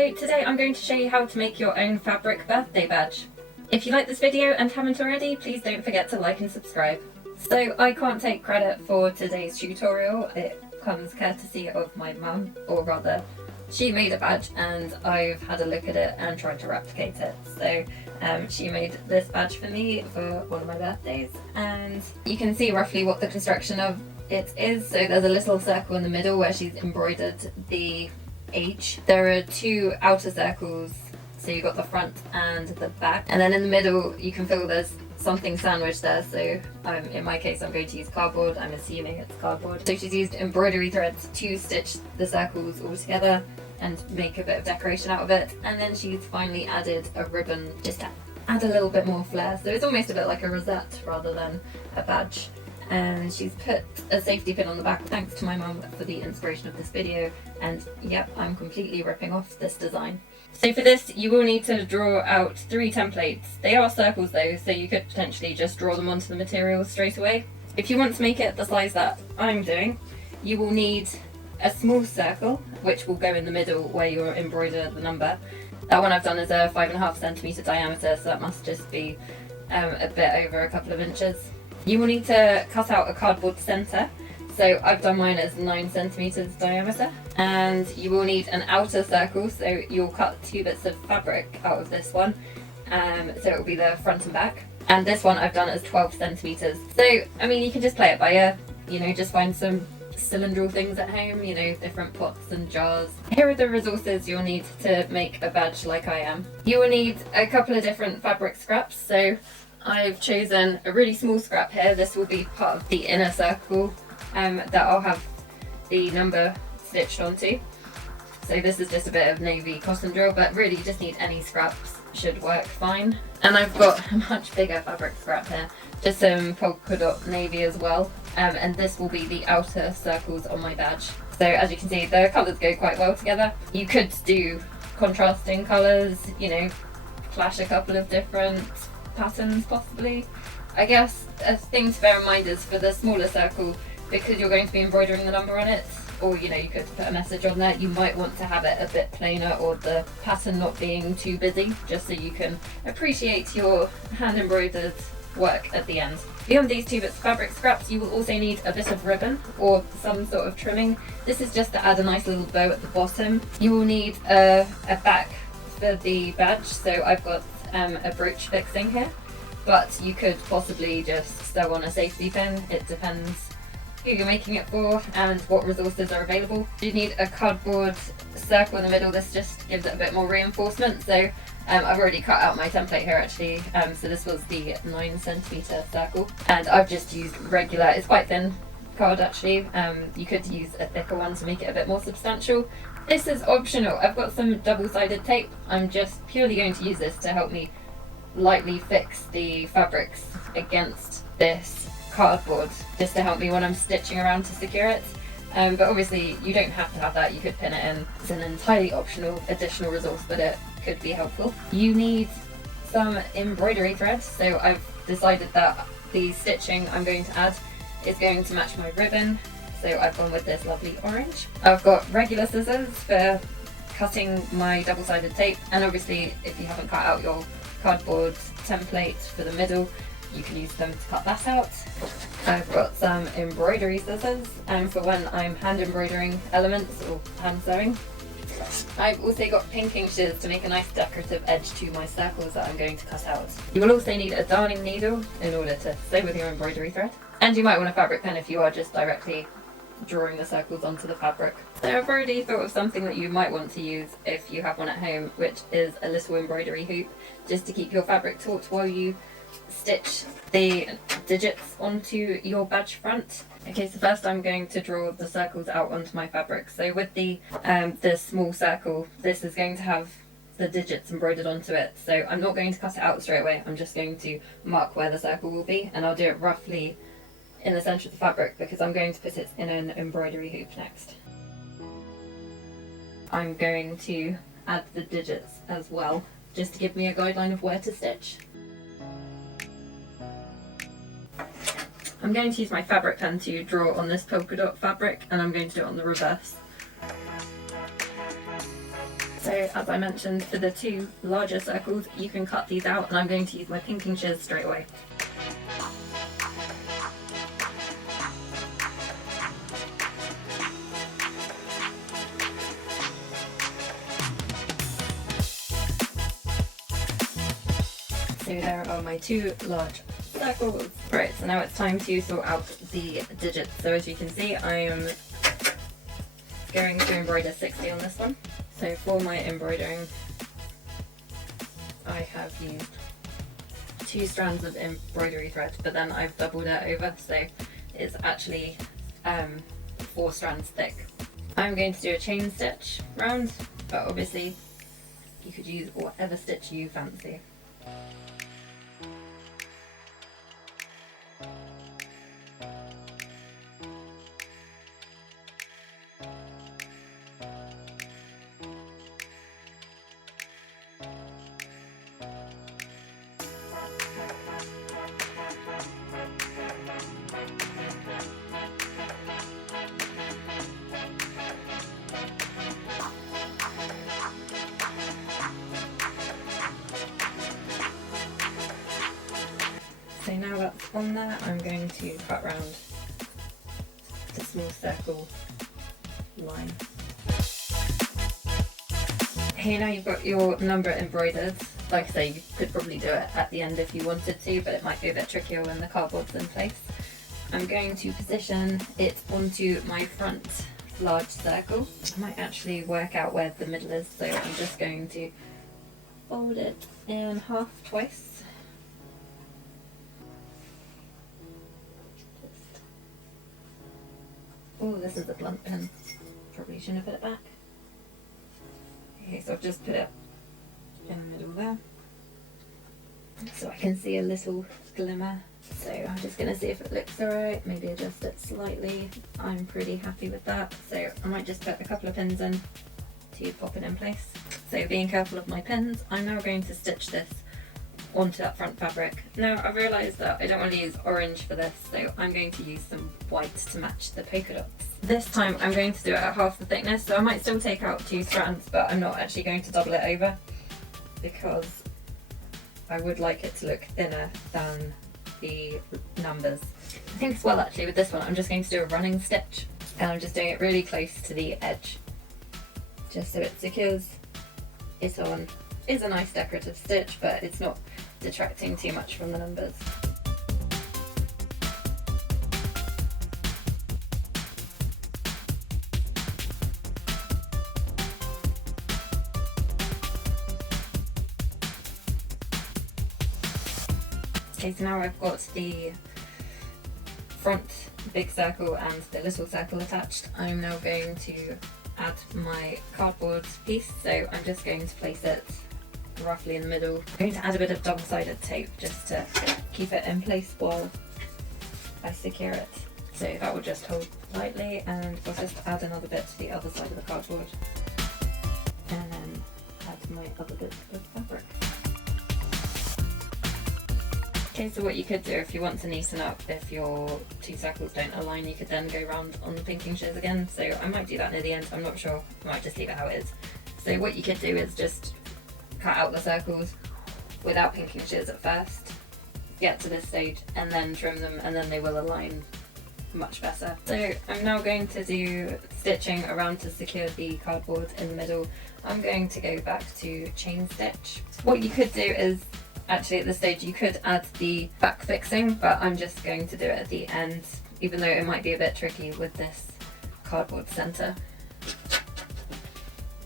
So today I'm going to show you how to make your own fabric birthday badge. If you like this video and haven't already, please don't forget to like and subscribe. So I can't take credit for today's tutorial, it comes courtesy of my mum, or rather she made a badge and I've had a look at it and tried to replicate it. So she made this badge for me for one of my birthdays, and you can see roughly what the construction of it is. So there's a little circle in the middle where she's embroidered the H. There are two outer circles, so you've got the front and the back, and then in the middle you can feel there's something sandwiched there. So in my case I'm going to use cardboard, I'm assuming it's cardboard. So she's used embroidery threads to stitch the circles all together and make a bit of decoration out of it, and then she's finally added a ribbon just to add a little bit more flair. So it's almost a bit like a rosette rather than a badge. And she's put a safety pin on the back, thanks to my mum for the inspiration of this video, and yep, I'm completely ripping off this design. So for this you will need to draw out 3 templates. They are circles though, so you could potentially just draw them onto the material straight away. If you want to make it the size that I'm doing, you will need a small circle which will go in the middle where you'll embroider the number. That one I've done is a 5.5 centimetre diameter, so that must just be a bit over a couple of inches. You will need to cut out a cardboard centre, so I've done mine as 9 centimetres diameter, and you will need an outer circle, so you'll cut 2 bits of fabric out of this one, so it will be the front and back, and this one I've done as 12 centimetres. So I mean, you can just play it by ear, you know, just find some cylindrical things at home, you know, different pots and jars. Here are the resources you'll need to make a badge like I am. You will need a couple of different fabric scraps, so I've chosen a really small scrap here. This will be part of the inner circle that I'll have the number stitched onto. So this is just a bit of navy cotton drill, but really you just need any scraps, should work fine. And I've got a much bigger fabric scrap here, just some polka dot navy as well, and this will be the outer circles on my badge. So as you can see, the colours go quite well together. You could do contrasting colours, you know, clash a couple of different patterns possibly. I guess a thing to bear in mind is for the smaller circle, because you're going to be embroidering the number on it, or you know, you could put a message on there, you might want to have it a bit plainer or the pattern not being too busy, just so you can appreciate your hand embroidered work at the end. Beyond these 2 bits of fabric scraps, you will also need a bit of ribbon or some sort of trimming. This is just to add a nice little bow at the bottom. You will need a back for the badge, so I've got a brooch fixing here, but you could possibly just sew on a safety pin. It depends who you're making it for and what resources are available. You need a cardboard circle in the middle. This just gives it a bit more reinforcement. So I've already cut out my template here actually, so this was the 9 centimetre circle, and I've just used regular, it's quite thin card actually. You could use a thicker one to make it a bit more substantial. This is optional. I've got some double-sided tape. I'm just purely going to use this to help me lightly fix the fabrics against this cardboard, just to help me when I'm stitching around to secure it. But obviously you don't have to have that, you could pin it in. It's an entirely optional additional resource, but it could be helpful. You need some embroidery thread, so I've decided that the stitching I'm going to add is going to match my ribbon. So I've gone with this lovely orange. I've got regular scissors for cutting my double-sided tape, and obviously if you haven't cut out your cardboard template for the middle, you can use them to cut that out. I've got some embroidery scissors for when I'm hand embroidering elements or hand sewing. I've also got pinking shears to make a nice decorative edge to my circles that I'm going to cut out. You will also need a darning needle in order to sew with your embroidery thread, and you might want a fabric pen if you are just directly drawing the circles onto the fabric. So I've already thought of something that you might want to use if you have one at home, which is a little embroidery hoop, just to keep your fabric taut while you stitch the digits onto your badge front. Okay, so first I'm going to draw the circles out onto my fabric. So with the small circle, this is going to have the digits embroidered onto it. So I'm not going to cut it out straight away, I'm just going to mark where the circle will be, and I'll do it roughly in the centre of the fabric because I'm going to put it in an embroidery hoop next. I'm going to add the digits as well, just to give me a guideline of where to stitch. I'm going to use my fabric pen to draw on this polka dot fabric, and I'm going to do it on the reverse. So as I mentioned, for the two larger circles, you can cut these out, and I'm going to use my pinking shears straight away. So there are my two large circles. Right, so now it's time to sort out the digits. So as you can see, I am going to embroider 60 on this one. So for my embroidering, I have used 2 strands of embroidery thread, but then I've doubled it over, so it's actually 4 strands thick. I'm going to do a chain stitch round, but obviously you could use whatever stitch you fancy. So now that's on there, I'm going to cut round the small circle line. Here now you've got your number embroidered. Like I say, you could probably do it at the end if you wanted to, but it might be a bit trickier when the cardboard's in place. I'm going to position it onto my front large circle. I might actually work out where the middle is, so I'm just going to fold it in half twice. Oh, this is a blunt pen. Probably shouldn't have put it back. Okay, so I've just put it in the middle there, so I can see a little glimmer. So I'm just going to see if it looks alright, maybe adjust it slightly. I'm pretty happy with that, so I might just put a couple of pins in to pop it in place. So being careful of my pins, I'm now going to stitch this onto that front fabric. Now I've realised that I don't want to use orange for this, so I'm going to use some white to match the polka dots. This time I'm going to do it at half the thickness, so I might still take out 2 strands, but I'm not actually going to double it over because I would like it to look thinner than the numbers. I think as well actually with this one I'm just going to do a running stitch, and I'm just doing it really close to the edge just so it secures it on. It's a nice decorative stitch, but it's not detracting too much from the numbers. Okay, so now I've got the front big circle and the little circle attached. I'm now going to add my cardboard piece, so I'm just going to place it roughly in the middle. I'm going to add a bit of double-sided tape just to keep it in place while I secure it. So that will just hold lightly, and I'll just add another bit to the other side of the cardboard. And then add my other bit of fabric. Okay, so what you could do if you want to neaten up, if your 2 circles don't align, you could then go round on the pinking shears again. So I might do that near the end, I'm not sure, I might just leave it how it is. So what you could do is just cut out the circles without pinking shears at first, get to this stage and then trim them, and then they will align much better. So I'm now going to do stitching around to secure the cardboard in the middle. I'm going to go back to chain stitch. What you could do is, actually at this stage you could add the back fixing, but I'm just going to do it at the end, even though it might be a bit tricky with this cardboard centre.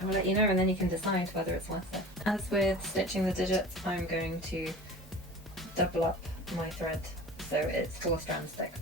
I will let you know and then you can decide whether it's worth it. As with stitching the digits, I'm going to double up my thread so it's 4 strands thick.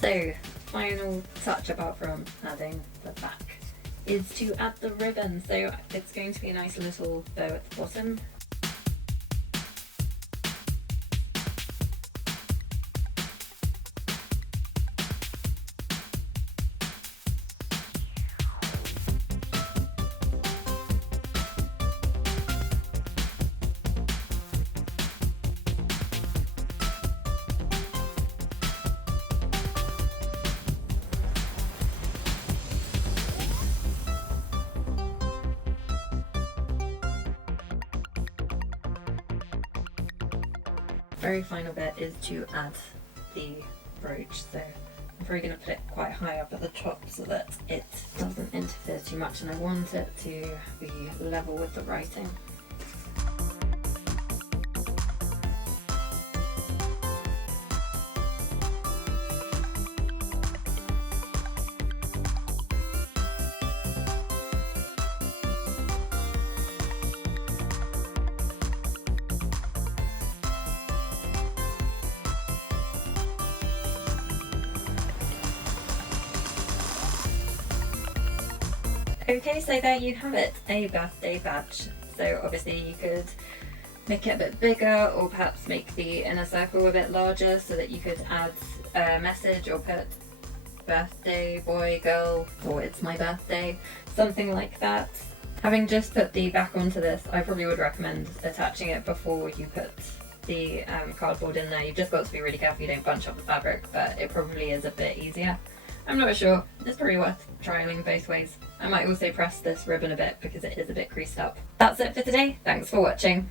So, final touch apart from adding the back. is to add the ribbon. So it's going to be a nice little bow at the bottom. Very final bit is to add the brooch, so I'm probably going to put it quite high up at the top so that it doesn't interfere too much, and I want it to be level with the writing. Okay, so there you have it, a birthday badge. So obviously you could make it a bit bigger, or perhaps make the inner circle a bit larger so that you could add a message or put birthday, boy, girl, or it's my birthday, something like that. Having just put the back onto this, I probably would recommend attaching it before you put the cardboard in there. You've just got to be really careful you don't bunch up the fabric, but it probably is a bit easier. I'm not sure, it's probably worth trialling both ways. I might also press this ribbon a bit because it is a bit creased up. That's it for today, thanks for watching.